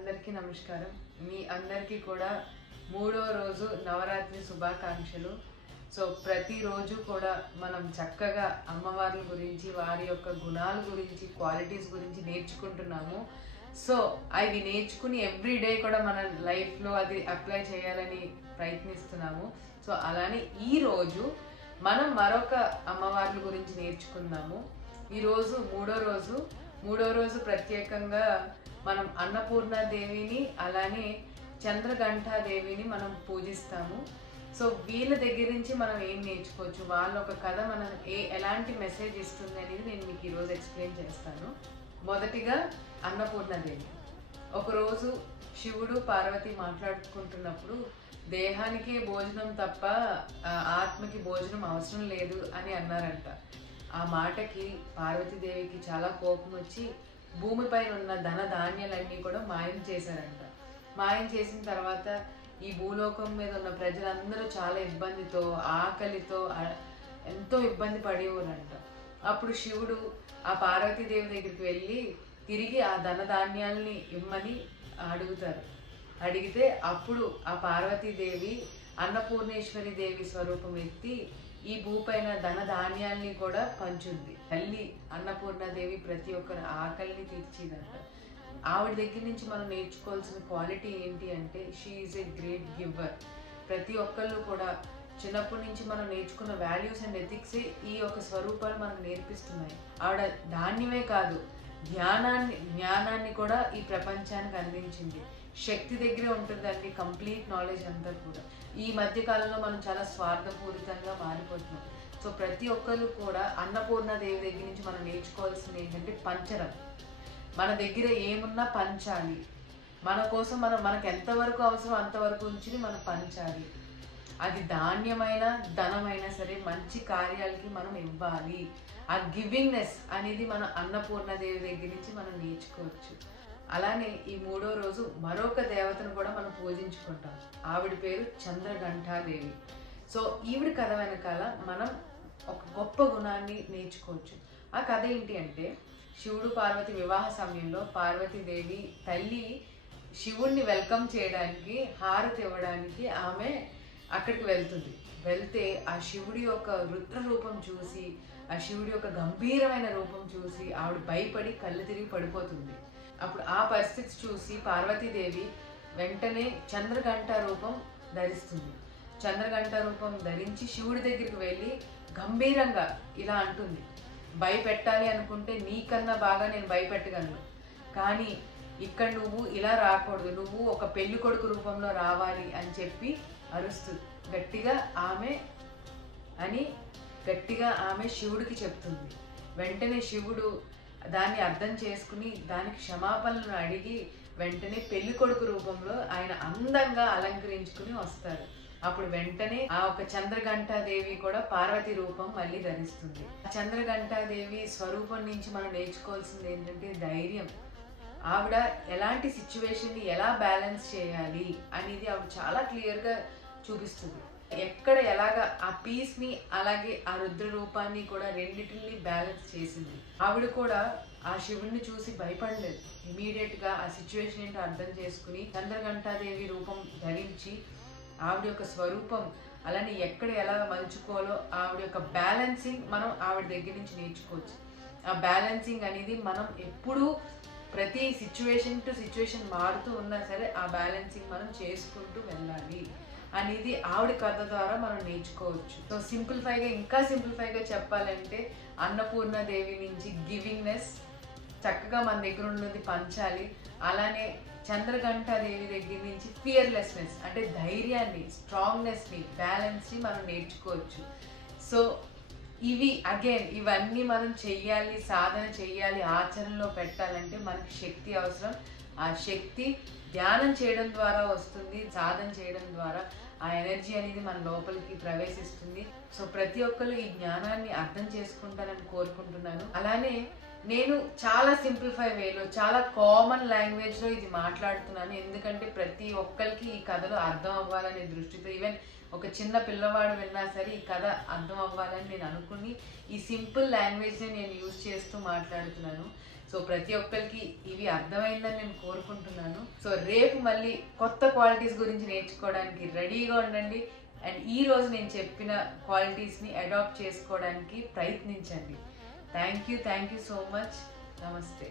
అందరికీ నమస్కారం. మీ అందరికీ కూడా మూడో రోజు నవరాత్రి శుభాకాంక్షలు. సో ప్రతిరోజు కూడా మనం చక్కగా అమ్మవార్ల గురించి, వారి యొక్క గుణాల గురించి, క్వాలిటీస్ గురించి నేర్చుకుంటున్నాము. సో అవి నేర్చుకుని ఎవ్రీడే కూడా మన లైఫ్లో అది అప్లై చేయాలని ప్రయత్నిస్తున్నాము. సో అలానే ఈరోజు మనం మరొక అమ్మవార్ల గురించి నేర్చుకుందాము. ఈరోజు మూడో రోజు ప్రత్యేకంగా మనం అన్నపూర్ణాదేవిని అలానే చంద్రఘంటాదేవిని మనం పూజిస్తాము. సో వీళ్ళ దగ్గర నుంచి మనం ఏం నేర్చుకోవచ్చు, వాళ్ళ ఒక కథ మనం ఎలాంటి మెసేజ్ ఇస్తుంది అనేది నేను మీకు ఈరోజు ఎక్స్ప్లెయిన్ చేస్తాను. మొదటిగా అన్నపూర్ణాదేవి. ఒకరోజు శివుడు పార్వతి మాట్లాడుకుంటున్నప్పుడు దేహానికే భోజనం తప్ప ఆత్మకి భోజనం అవసరం లేదు అని అన్నారంట. ఆ మాటకి పార్వతీదేవికి చాలా కోపం వచ్చి భూమిపైన ఉన్న ధన ధాన్యాలన్నీ కూడా మాయం చేశారంట. మాయం చేసిన తర్వాత ఈ భూలోకం మీద ఉన్న ప్రజలందరూ చాలా ఇబ్బందితో, ఆకలితో ఎంతో ఇబ్బంది పడేవారంట. అప్పుడు శివుడు ఆ పార్వతీదేవి దగ్గరికి వెళ్ళి తిరిగి ఆ ధనధాన్యాలని ఇమ్మని అడుగుతారు. అడిగితే అప్పుడు ఆ పార్వతీదేవి అన్నపూర్ణేశ్వరి దేవి స్వరూపం ఎత్తి ఈ భూపైన ధనధాన్యాల్ని కూడా పంచుద్ది. తల్లి అన్నపూర్ణాదేవి ప్రతి ఒక్కరి ఆకలిని తీర్చిదంట. ఆవిడ దగ్గర నుంచి మనం నేర్చుకోవాల్సిన క్వాలిటీ ఏంటి అంటే she is a great giver. ప్రతి ఒక్కళ్ళు కూడా చిన్నప్పటి నుంచి మనం నేర్చుకున్న వాల్యూస్ అండ్ ఎథిక్సే ఈ యొక్క స్వరూపాలు మనకు నేర్పిస్తున్నాయి. ఆవిడ ధాన్యమే కాదు, జ్ఞానాన్ని కూడా ఈ ప్రపంచానికి అందించింది. శక్తి దగ్గరే ఉంటుందండి కంప్లీట్ నాలెడ్జ్ అంతా కూడా. ఈ మధ్య కాలంలో మనం చాలా స్వార్థపూరితంగా మారిపోతున్నాం. సో ప్రతి ఒక్కరు కూడా అన్నపూర్ణాదేవి దగ్గర నుంచి మనం నేర్చుకోవాల్సింది ఏంటంటే పంచరం. మన దగ్గర ఏమున్నా పంచాలి. మన కోసం మనకు ఎంతవరకు అవసరం అంతవరకు ఉంచి మనం పంచాలి. అది ధాన్యమైన ధనమైనా సరే మంచి కార్యాలకి మనం ఇవ్వాలి. ఆ గివింగ్నెస్ అనేది మన అన్నపూర్ణాదేవి దగ్గర నుంచి మనం నేర్చుకోవచ్చు. అలానే ఈ మూడో రోజు మరొక దేవతను కూడా మనం పూజించుకుంటాం. ఆవిడ పేరు చంద్రఘంటాదేవి. సో ఈవిడ కథ వెనకాల మనం ఒక గొప్ప గుణాన్ని నేర్చుకోవచ్చు. ఆ కథ ఏంటి అంటే శివుడు పార్వతి వివాహ సమయంలో పార్వతీదేవి తల్లి శివుణ్ణి వెల్కమ్ చేయడానికి, హారతి ఇవ్వడానికి ఆమె అక్కడికి వెళ్తే ఆ శివుడి యొక్క రుద్ర రూపం చూసి, ఆ శివుడి యొక్క గంభీరమైన రూపం చూసి ఆవిడ భయపడి కళ్ళు తిరిగి పడిపోతుంది. అప్పుడు ఆ పరిస్థితి చూసి పార్వతీదేవి వెంటనే చంద్రఘంట రూపం ధరిస్తుంది. చంద్రఘంట రూపం ధరించి శివుడి దగ్గరికి వెళ్ళి గంభీరంగా ఇలా అంటుంది, భయపెట్టాలి అనుకుంటే నీకన్నా బాగా నేను భయపెట్టగలను, కానీ ఇక్కడ నువ్వు ఇలా రాకూడదు, నువ్వు ఒక పెళ్లి కొడుకు రూపంలో రావాలి అని చెప్పి అరుస్తుంది. గట్టిగా ఆమె శివుడికి చెప్తుంది. వెంటనే శివుడు దాన్ని అర్థం చేసుకుని దానికి క్షమాపణలను అడిగి వెంటనే పెళ్లి కొడుకు రూపంలో ఆయన అందంగా అలంకరించుకుని వస్తారు. అప్పుడు వెంటనే ఆ ఒక చంద్రఘంటాదేవి కూడా పార్వతి రూపం మళ్ళీ ధరిస్తుంది. చంద్రఘంటాదేవి స్వరూపం నుంచి మనం నేర్చుకోవాల్సింది ఏంటంటే ధైర్యం. ఆవిడ ఎలాంటి సిచ్యువేషన్ని ఎలా బ్యాలెన్స్ చేయాలి అనేది ఆవిడ చాలా క్లియర్గా చూపిస్తుంది. ఎక్కడ ఎలాగా ఆ పీస్ని అలాగే ఆ రుద్ర రూపాన్ని కూడా రెండింటిని బ్యాలెన్స్ చేసింది. ఆవిడ కూడా ఆ శివుడిని చూసి భయపడలేదు. ఇమీడియట్గా ఆ సిచ్యువేషన్ ఏంటో అర్థం చేసుకుని చంద్రఘంటాదేవి రూపం ధరించి ఆవిడ యొక్క స్వరూపం అలానే ఎక్కడ ఎలా మలుచుకోవాలో ఆవిడ యొక్క బ్యాలెన్సింగ్ మనం ఆవిడ దగ్గర నుంచి నేర్చుకోవచ్చు. ఆ బ్యాలెన్సింగ్ అనేది మనం ఎప్పుడూ ప్రతి సిచ్యువేషన్ టు సిచ్యువేషన్ మారుతూ ఉన్నా సరే ఆ బ్యాలెన్సింగ్ మనం చేసుకుంటూ వెళ్ళాలి అనేది ఆవిడ కథ ద్వారా మనం నేర్చుకోవచ్చు. సో ఇంకా సింప్లిఫైగా చెప్పాలంటే అన్నపూర్ణాదేవి నుంచి గివింగ్నెస్, చక్కగా మన దగ్గర ఉన్నది పంచాలి. అలానే చంద్రఘంటాదేవి దగ్గర నుంచి ఫియర్లెస్నెస్ అంటే ధైర్యాన్ని, స్ట్రాంగ్నెస్ని, బ్యాలెన్స్ని మనం నేర్చుకోవచ్చు. సో ఇవన్నీ మనం చెయ్యాలి, సాధన చెయ్యాలి, ఆచరణలో పెట్టాలంటే మనకి శక్తి అవసరం. ఆ శక్తి ధ్యానం చేయడం ద్వారా వస్తుంది. సాధన చేయడం ద్వారా ఆ ఎనర్జీ అనేది మన లోపలికి ప్రవేశిస్తుంది. సో ప్రతి ఒక్కరు ఈ జ్ఞానాన్ని అర్థం చేసుకుంటారని కోరుకుంటున్నాను. అలానే నేను చాలా సింప్లిఫై వేలో, చాలా కామన్ లాంగ్వేజ్లో ఇది మాట్లాడుతున్నాను. ఎందుకంటే ప్రతి ఒక్కరికి ఈ కథలో అర్థం అవ్వాలనే దృష్టితో, ఈవెన్ ఒక చిన్న పిల్లవాడు విన్నా సరే ఈ కథ అర్థం అవ్వాలని నేను అనుకుని ఈ సింపుల్ లాంగ్వేజ్ని నేను యూజ్ చేస్తూ మాట్లాడుతున్నాను. సో ప్రతి ఒక్కరికి ఇవి అర్థమైందని నేను కోరుకుంటున్నాను. సో రేపు మళ్ళీ కొత్త క్వాలిటీస్ గురించి నేర్చుకోవడానికి రెడీగా ఉండండి. అండ్ ఈ రోజు నేను చెప్పిన క్వాలిటీస్ని అడాప్ట్ చేసుకోవడానికి ప్రయత్నించండి. Thank you so much. నమస్తే.